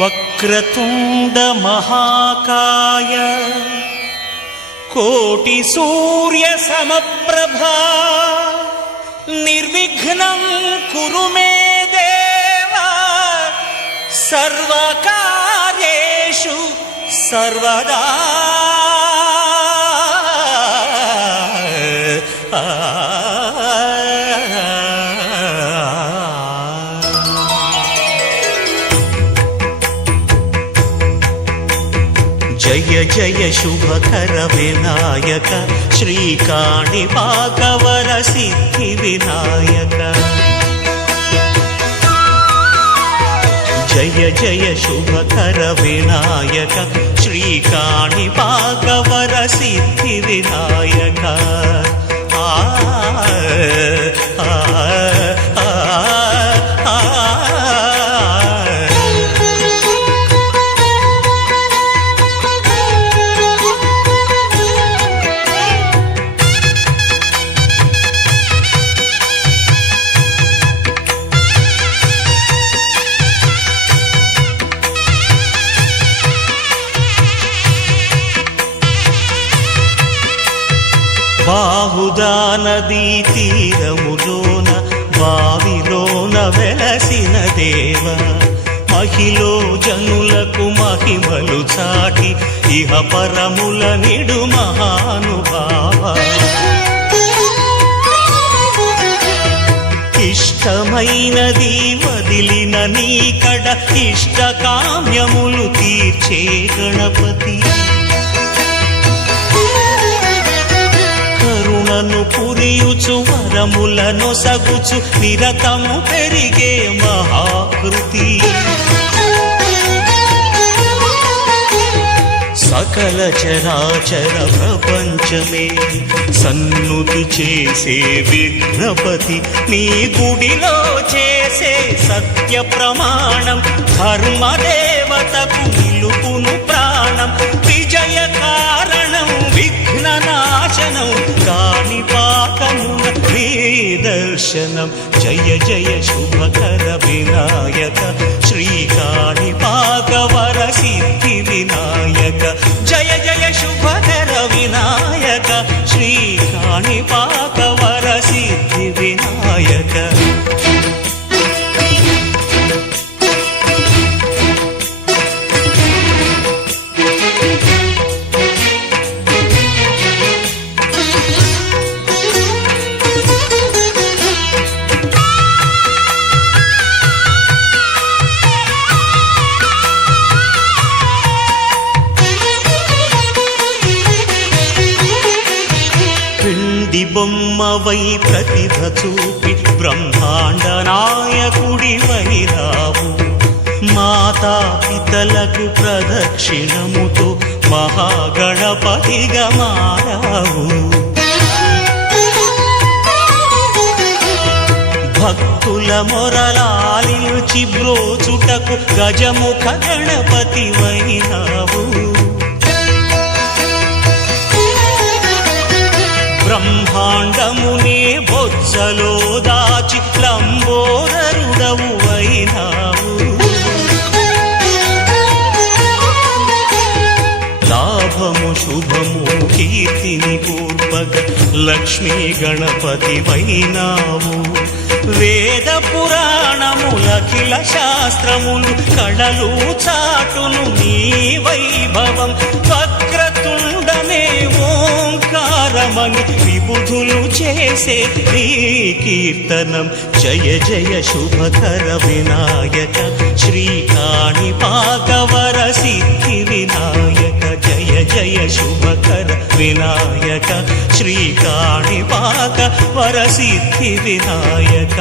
వక్రతుండ మహాకాయ కోటి సూర్య సమప్రభా నిర్విఘ్నం కురు మే దేవ సర్వకార్యేషు సర్వదా. జయ జయ శుభకర వినాయక శ్రీకాణిపాకవర సిద్ధి వినాయక. జయ జయ శుభకర వినాయక శ్రీకాణిపాకవర సిద్ధి వినాయక. బాహుదా నదీ తీరములోన బావిలోన వెలసిన దేవ మహిలో జనులకు మహిమలు చాటి ఇహ పరముల నిడు మహానుభావ. ఇష్టమైనది వదిలిన నీకడ ఇష్ట కామ్యములు తీర్చే గణపతి. కరుణను పురియుచు వరములను సగుచు నిరతము పెరిగే మహాకృతి. సకల చరాచర ప్రపంచమే సన్నుతి చేసే విఘ్నపతి. నీ గుడిలో చేసే సత్య ప్రమాణం ధర్మదేవతకు నిలుపును ప్రాణం. విజయ కారణం విఘ్న నాశనం కాణిపాకమున నీ దర్శనం. జయ జయ శుభకర వినాయక శ్రీకాణిపాకవర సిద్ధి వినాయక. జయ జయ శుభకర వినాయక శ్రీకాణిపాకవర సిద్ధి వినాయక. బొమ్మవై ప్రతిభ చూపి బ్రహ్మాండ నాయకుడి వైరావు. మాతా పితలకు ప్రదక్షిణముతో మహాగణపతిగా మారావు. భక్తుల మొరలాలించి బ్రోచుటకు గజముఖ గణపతి వైనావు. బ్రహ్మాండమునే బొజ్జలో దాచి లంబోదరుడవు అయినావు. లాభము శుభము కీర్తిని పూర్వగ లక్ష్మీ గణపతి వైనావు. వేద పురాణములఖిల శాస్త్రములు కళలు చాటును నీ వైభవం. వక్రతుండమే ఓంకారమని విబుధులు చేసే నీ కీర్తనం. జయ జయ శుభకర వినాయక శ్రీకాణిపాకవర సిద్ధి వినాయక. జయ జయ శుభకర వినాయక శ్రీకాణిపాకవర సిద్ధి వినాయక.